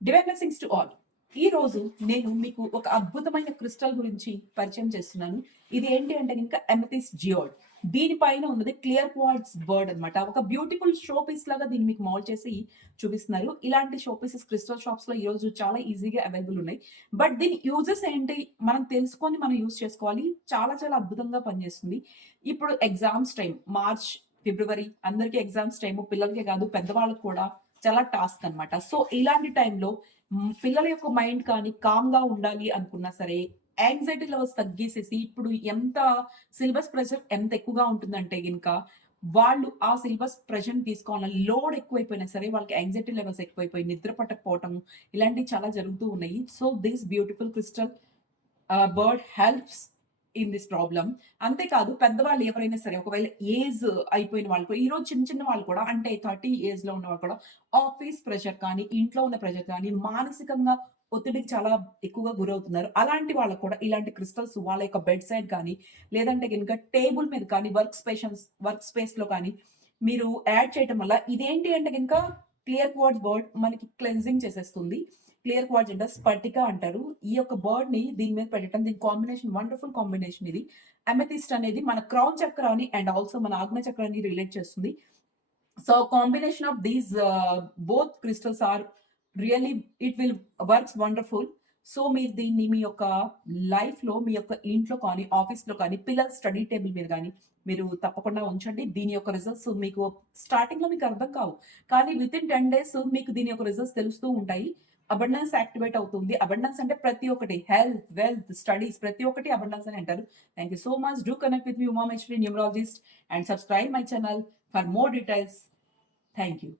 Divine blessings to all. ఈ రోజు నేను మీకు ఒక అద్భుతమైన క్రిస్టల్ గురించి పరిచయం చేస్తున్నాను. ఇది ఏంటి అంటే ఇంకా ఎమెథిస్ట్ జియోడ్. దీనిపైన ఉన్నది క్లియర్ క్వార్ట్జ్ బర్డ్ అన్నమాట. ఒక బ్యూటిఫుల్ షో పీస్ లాగా దీన్ని మీకు మౌల్డ్ చేసి చూపిస్తున్నారు. ఇలాంటి షో పీసెస్ క్రిస్టల్ షాప్స్ లో ఈ రోజు చాలా ఈజీగా అవైలబుల్ ఉన్నాయి. బట్ దీని యూజెస్ ఏంటి మనం తెలుసుకొని మనం యూజ్ చేసుకోవాలి. చాలా చాలా అద్భుతంగా పనిచేస్తుంది. ఇప్పుడు ఎగ్జామ్స్ టైం మార్చ్, ఫిబ్రవరి అందరికీ ఎగ్జామ్స్ టైము. పిల్లలకే కాదు పెద్దవాళ్ళకి కూడా చాలా టాస్క్ అన్నమాట. సో ఇలాంటి టైంలో పిల్లల యొక్క మైండ్ కానీ కామ్‌గా ఉండాలి అనుకున్నా సరే, యాంగ్జైటీ లెవెల్స్ తగ్గేసేసి ఇప్పుడు ఎంత సిలబస్ ప్రెషర్ ఎంత ఎక్కువగా ఉంటుందంటే గనుక, వాళ్ళు ఆ సిలబస్ ప్రెషర్‌ని తీసుకోవాలన్న లోడ్ ఎక్కువైపోయినా సరే, వాళ్ళకి యాంగ్జైటీ లెవెల్స్ ఎక్కువైపోయి నిద్ర పట్టకపోవటం ఇలాంటివి చాలా జరుగుతూ ఉన్నాయి. So this beautiful crystal bird helps in this problem. అంతేకాదు పెద్దవాళ్ళు ఎవరైనా సరే ఒకవేళ ఏజ్ అయిపోయిన వాళ్ళు కూడా ఈరోజు చిన్న చిన్న వాళ్ళు కూడా అంటే 30 ఏజ్‌లో ఉన్న వాళ్ళు కూడా ఆఫీస్ ప్రెషర్ కానీ, ఇంట్లో ఉన్న ప్రెషర్ కానీ, మానసికంగా ఒత్తిడికి చాలా ఎక్కువగా గురవుతున్నారు. అలాంటి వాళ్ళకి కూడా ఇలాంటి క్రిస్టల్స్ వాళ్ళ యొక్క బెడ్ సైడ్ కానీ, లేదంటే గనుక టేబుల్ మీద కానీ, వర్క్ స్పేస్‌లో కానీ మీరు యాడ్ చేయటం వల్ల ఇదేంటి అంటే గనుక క్లియర్ క్వార్ట్జ్ బర్డ్ మనకి క్లెన్జింగ్ చేసేస్తుంది. క్లియర్ క్వార్ట్జ్ అంటే స్ఫటిక అంటారు. ఈ యొక్క బర్డ్‌ని దీని మీద పెట్టడం దీని కాంబినేషన్ వండర్‌ఫుల్ కాంబినేషన్ ఇది. అమెథిస్ట్ అనేది మన క్రౌన్ చక్రాని అండ్ ఆల్సో మన ఆగ్నేయ చక్రాన్ని రిలేట్ చేస్తుంది. So combination of these both crystals are really it will works wonderful. So మీరు దీన్ని మీ యొక్క లైఫ్‌లో మీ యొక్క ఇంట్లో కానీ, ఆఫీస్‌లో కానీ, పిల్లల స్టడీ టేబుల్ మీద గానీ మీరు తప్పకుండా ఉంచండి. దీని యొక్క రిజల్ట్స్ మీకు స్టార్టింగ్‌లో మీకు అర్థం కావు. కానీ వితిన్ 10 డేస్ మీకు దీని యొక్క రిజల్ట్స్ తెలుస్తూ ఉంటాయి. అబండెన్స్ యాక్టివేట్ అవుతుంది. అబండెన్స్ అంటే ప్రతి ఒక్కటి హెల్త్, వెల్త్, స్టడీస్ ప్రతి ఒక్కటి అబండెన్స్ అని అంటారు. Thank you so much. Do connect with me Uma Maheshwari numerologist and subscribe my channel for more details. Thank you.